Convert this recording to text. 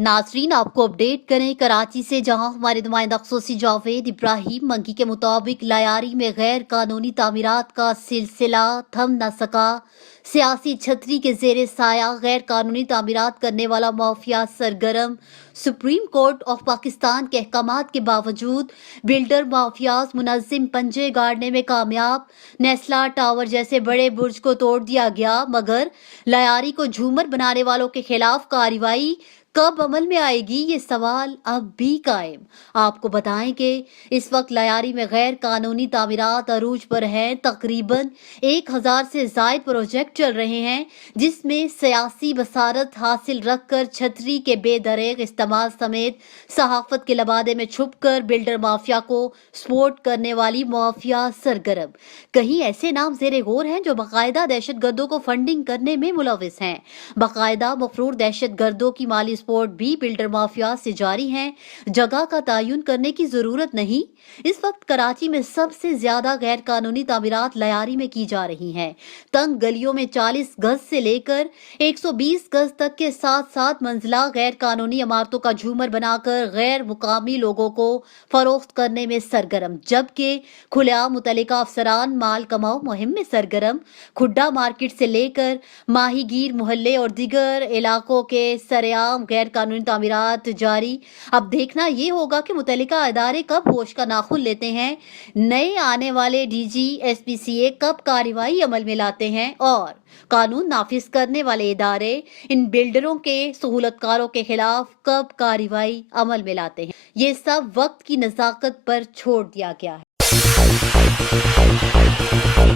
नाजरीन, आपको अपडेट करें कराची से, जहां हमारे नुमाइंदा खसूसी जावेद इब्राहिम मंगी के मुताबिक लयारी में गैर कानूनी तामीरात का सिलसिला थम न सका। सियासी छतरी के जेर साया गैर कानूनी तामीरात करने वाला माफिया सरगर्म। सुप्रीम कोर्ट ऑफ पाकिस्तान के अहकामात के बावजूद बिल्डर माफियाज मुनज़्ज़िम पंजे गाड़ने में कामयाब। नेस्ला टावर जैसे बड़े बुर्ज को तोड़ दिया गया, मगर लयारी को झूमर बनाने वालों के खिलाफ कार्रवाई कब अमल में आएगी, ये सवाल अब भी कायम। आपको बताएं कि इस वक्त लयारी में गैर कानूनी तामीरात अरूज पर हैं। तकरीबन 1000 से जायद प्रोजेक्ट चल रहे हैं, जिसमें सियासी बसारत हासिल रखकर छतरी के बेदरेग इस्तेमाल समेत सहाफत के लबादे में छुपकर बिल्डर माफिया को सपोर्ट करने वाली माफिया सरगर्म। कहीं ऐसे नाम जेरे गौर हैं जो बाकायदा दहशत गर्दों को फंडिंग करने में मुलविस हैं। बाकायदा मफरूर दहशत गर्दों की माली सपोर्ट भी बिल्डर माफिया से जारी है। जगह का तयन करने की जरूरत नहीं। इस वक्त कराची में सबसे ज्यादा गैर कानूनी तामीरात लयारी में की जा रही हैं। तंग गलियों में 40 गज से लेकर 120 गज तक के 7-7 मंजिला गैर कानूनी इमारतों का झूमर बनाकर गैर मुकामी लोगों को फरोख्त करने में सरगर्म, जबकि खुलेआम मुतल्लिका अफसरान माल कमाओ मुहिम में सरगर्म। खुड्डा मार्केट से लेकर माहीगीर मोहल्ले और दीगर इलाकों के सरेआम गैर कानूनी तामीरात जारी। अब देखना ये होगा कि मुतल्लिका इदारे कब होश का नाखून लेते हैं, नए आने वाले डीजी एसपीसीए कब कार्रवाई अमल में लाते हैं और कानून नाफिज करने वाले इदारे इन बिल्डरों के सहूलतकारों के खिलाफ कब कार्रवाई अमल में लाते हैं। ये सब वक्त की नज़ाकत पर छोड़ दिया गया है।